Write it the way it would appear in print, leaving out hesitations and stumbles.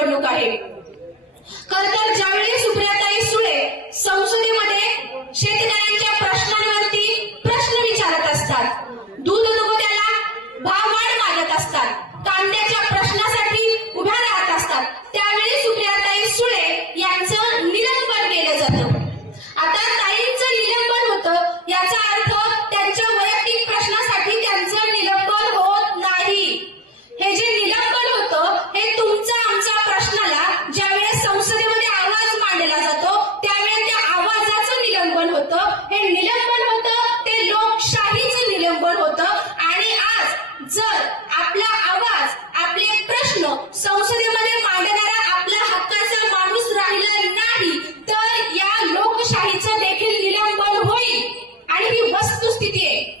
निवडणूक आहे। खरं तर ज्यावेळी सुप्रियाताई सुळे संसदेमध्ये शेतकऱ्यांच्या प्रश्नांवरती प्रश्न विचारत असतात, दूध नको त्याला भाववाढ मागत असतात, कांद्याच्या प्रश्नासाठी उभ्या राहत असतात, त्यावेळी सुप्रियाताई सुळे यांचं निलंबन केलं जातं। आता ताईंचं निलंबन होतं याचा अर्थ त्यांच्या वैयक्तिक प्रश्नासाठी त्यांचं निलंबन होत नाही। हे जे निलंबन होतं हे तुमचा आमच्या प्रश्नाला ज्यावेळेस संसदेमध्ये आवाज मांडला जातो त्यावेळेस त्या आवाजाचं निलंबन होतं। हे निलंबन होतं ते लोकशाहीचं निलंबन होतं। आणि आज जर आपला आवाज आपले प्रश्न संसदेमध्ये मांडणारा आपल्या हक्काचा माणूस राहिला नाही तर या लोकशाहीचं देखील निलंबन होईल। आणि ही वस्तुस्थिती आहे।